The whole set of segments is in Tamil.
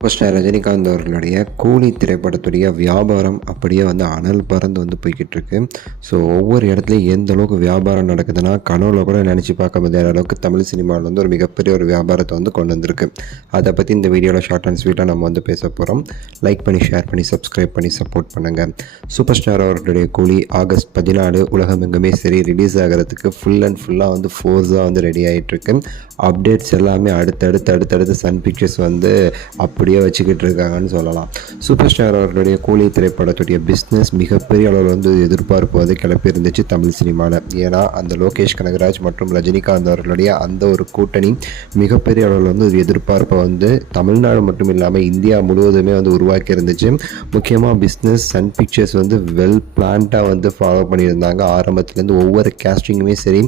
சூப்பர் ஸ்டார் ரஜினிகாந்த் அவர்களுடைய கூலி திரைப்படத்துடைய வியாபாரம் அப்படியே அனல் பறந்து போய்கிட்டு இருக்கு. ஸோ ஒவ்வொரு இடத்துலையும் எந்த அளவுக்கு வியாபாரம் நடக்குதுன்னா கனவுல கூட நினச்சி பார்க்க முடியாத அளவுக்கு தமிழ் சினிமாவில் ஒரு மிகப்பெரிய ஒரு வியாபாரத்தை கொண்டு வந்திருக்கு. அதை பற்றி இந்த வீடியோவில் ஷார்ட் அண்ட் ஸ்வீட்டாக நம்ம பேச போகிறோம். லைக் பண்ணி ஷேர் பண்ணி சப்ஸ்கிரைப் பண்ணி சப்போர்ட் பண்ணுங்கள். சூப்பர் ஸ்டார் அவர்களுடைய கூலி ஆகஸ்ட் 14 உலகமெங்குமே சரி ரிலீஸ் ஆகிறதுக்கு ஃபுல்லாக ஃபோர்ஸாக ரெடி ஆகிட்டுருக்கு. அப்டேட்ஸ் எல்லாமே அடுத்தடுத்து சன் பிக்சர்ஸ் அப்படியே வச்சுக்கிட்டு இருக்காங்கன்னு சொல்லலாம். சூப்பர் ஸ்டார் அவர்களுடைய கூலி திரைப்படத்துடைய பிஸ்னஸ் மிகப்பெரிய அளவில் எதிர்பார்ப்பு கிளப்பி இருந்துச்சு தமிழ் சினிமாவில். ஏன்னா அந்த லோகேஷ் கனகராஜ் மற்றும் ரஜினிகாந்த் அவர்களுடைய அந்த ஒரு கூட்டணி மிகப்பெரிய அளவில் ஒரு எதிர்பார்ப்பை தமிழ்நாடு மட்டும் இல்லாமல் இந்தியா முழுவதுமே உருவாக்கி இருந்துச்சு. முக்கியமாக பிஸ்னஸ் சன் பிக்சர்ஸ் வெல் பிளான்டாக ஃபாலோ பண்ணியிருந்தாங்க. ஆரம்பத்துலேருந்து ஒவ்வொரு கேஸ்டிங்குமே சரி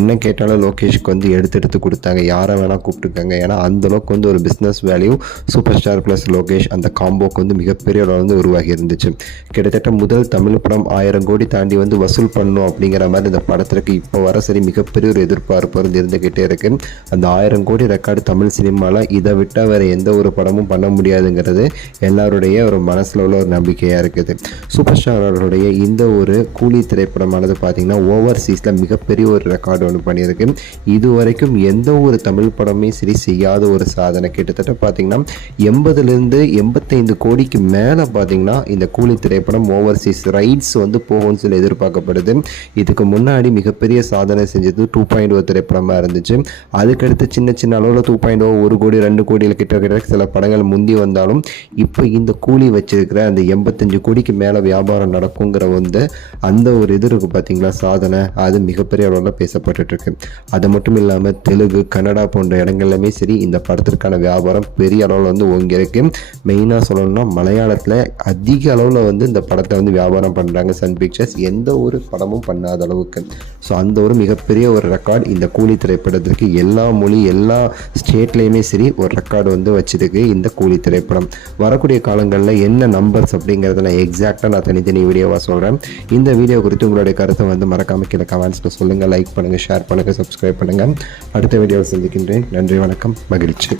என்ன கேட்டாலும் லோகேஷ்க்கு எடுத்து கொடுத்தாங்க. யாரை வேணால் கூப்பிட்டுருக்காங்க. ஏன்னா அந்தளவுக்கு ஒரு business value super star plus Lokesh அந்த காம்போக்கு மிகப்பெரிய அளவில் உருவாகி இருந்துச்சு. கிட்டத்தட்ட முதல் தமிழ் படம் 1000 கோடி தாண்டி வசூல் பண்ணும் அப்படிங்கிற மாதிரி இந்த படத்திற்கு இப்போ வர சரி மிகப்பெரிய ஒரு எதிர்பார்ப்பு இருந்துக்கிட்டே இருக்கு. அந்த 1000 கோடி ரெக்கார்டு தமிழ் சினிமாவில் இதை விட்டால் வேறு எந்த ஒரு படமும் பண்ண முடியாதுங்கிறது எல்லாருடைய ஒரு மனசில் உள்ள ஒரு நம்பிக்கையாக இருக்குது. சூப்பர் ஸ்டார் அவர்களுடைய இந்த ஒரு கூலி திரைப்படமானது பார்த்திங்கன்னா ஓவர்சீஸில் மிகப்பெரிய ஒரு ரெக்கார்டு பண்ணியிருக்கு. இது வரைக்கும் எந்த ஒரு தமிழ் படமே சரி செய்யாத ஒரு சாதனை. கிட்டத்தட்ட பார்த்திங்கன்னா 80லேருந்து 85 கோடிக்கு மேலே பார்த்திங்கன்னா இந்த கூலி திரைப்படம் ஓவர்சீஸ் ரைட்ஸ் போகும்னு சொல்லி எதிர்பார்க்கப்படுது. இதுக்கு முன்னாடி மிகப்பெரிய சாதனை செஞ்சது 2.0 திரைப்படமாக இருந்துச்சு. அதுக்கடுத்து சின்ன அளவில் 2.0 1 கோடி 2 கோடியில் கிட்ட சில படங்கள் முந்தி வந்தாலும் இப்போ இந்த கூலி வச்சிருக்கிற அந்த 85 கோடிக்கு மேலே வியாபாரம் நடக்குங்கிற அந்த ஒரு இது இருக்குது பார்த்திங்களா சாதனை. அது மிகப்பெரிய அளவில் பேசப்பட்டுருக்கு. அது மட்டும் இல்லாமல் தெலுங்கு கன்னடா போன்ற இடங்கள்லையுமே சரி இந்த படத்திற்கான வியாபாரம் பெரிய அளவில் ஓங்கி இருக்கு. மெயினாக சொல்லணும்னா மலையாளத்தில் அதிக அளவில் இந்த படத்தை வியாபாரம் பண்ணுறாங்க சன் பிக்சர்ஸ் எந்த ஒரு படமும் பண்ணாத அளவுக்கு. ஸோ அந்த ஒரு மிகப்பெரிய ஒரு ரெக்கார்டு இந்த கூலி திரைப்படத்திற்கு எல்லா மொழி எல்லா ஸ்டேட்லேயுமே சரி ஒரு ரெக்கார்டு வச்சிருக்கு இந்த கூலி திரைப்படம். வரக்கூடிய காலங்களில் என்ன நம்பர்ஸ் அப்படிங்கிறத நான் எக்ஸாக்டாக நான் தனித்தனி வீடியோவாக சொல்கிறேன். இந்த வீடியோ குறித்து உங்களுடைய கருத்தை மறக்காம கீழே கமெண்ட்ஸில் சொல்லுங்கள். லைக் பண்ணுங்கள், ஷேர் பண்ணுங்கள், சப்ஸ்கிரைப் பண்ணுங்கள். அடுத்த வீடியோவில் சந்திக்கின்றேன். நன்றி, வணக்கம், மகிழ்ச்சி.